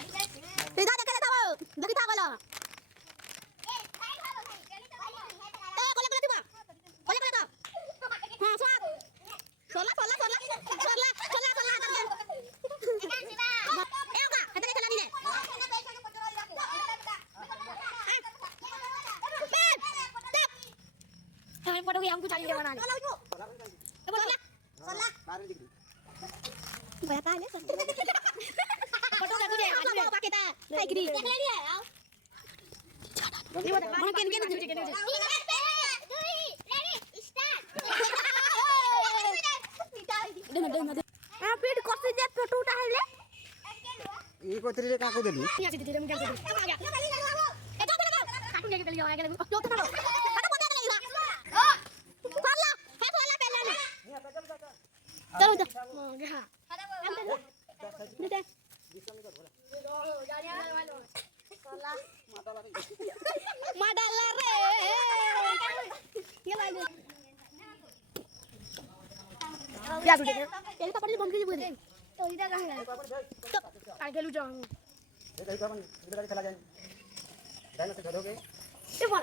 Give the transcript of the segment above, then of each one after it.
सीधा देखे था वो देखी था बोलो ए कोले कोले दिबा कोले कोले तो हां स्वाद सोला सोला सोला सोला सोला सोला ए का हटे चला दिले हमें फोटो हमको चाहिए बना ले ए बोला सोला बाहर दिख रही भैया का है फोटो का तुझे आज में पाके था लाइक री देख ले है आओ ये बता मन के रेडी स्टार्ट दे आ पेट कोसे जे फोटो उठा ले ई कोतरी रे का को देली यहाँ से दे हम क्या कर आ गया ए तो काटून के चली जाओ आगे लो तो मारो काटो बोल दे ओ सोला है सोला पहले चलो जा हां दे दे Madala re. Ye lagi. Ya sudah. Jadi kapan dia bom ke bukan? तो इधर कहां है? तो आगे लू जाऊं. ये कहीं कौन इधर गाड़ी चला जाए. डायनो से धरोगे. ये बोल.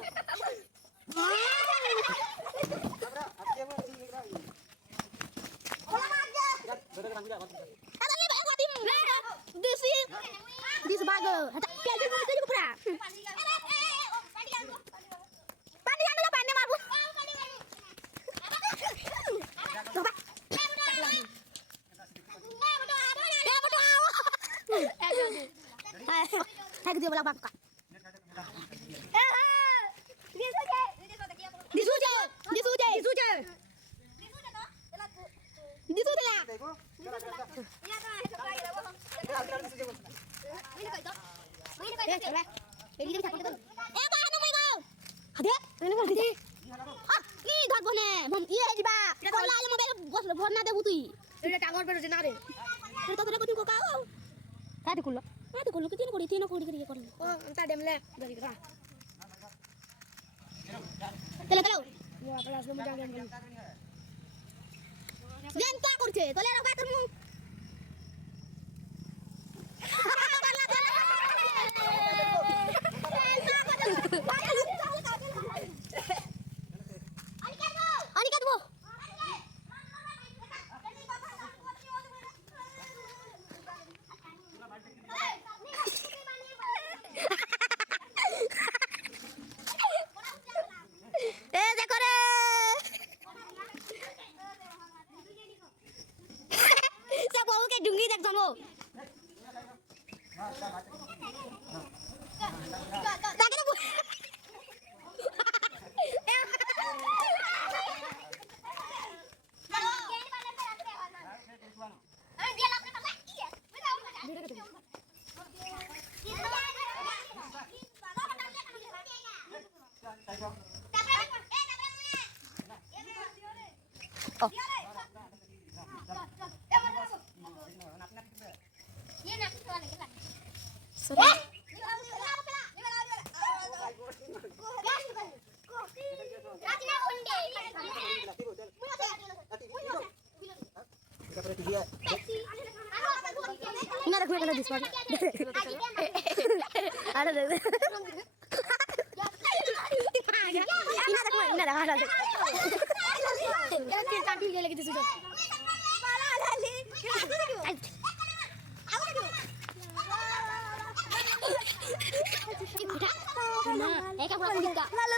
हमरा आपके में ठीक लग रहा है. बोला मार जा. यार धरो काम जा बात. अरे नहीं भाई कोती. This bago. Hata piaja mo itu pura. Pani ano ya pani mabu. Coba. Hai dia bola bangka. Disuje. lah. देखो. Jangan kurce, tolong apa kamu? Anikat mo. देखो रे सब बहू के डूंगी देख समो Ingat aku kena dispon. Ada deh. Ingat ada. Jangan tampil dia lagi di situ. Kamu lalu kita. Lalu.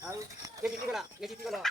Au, cái gì cái nào?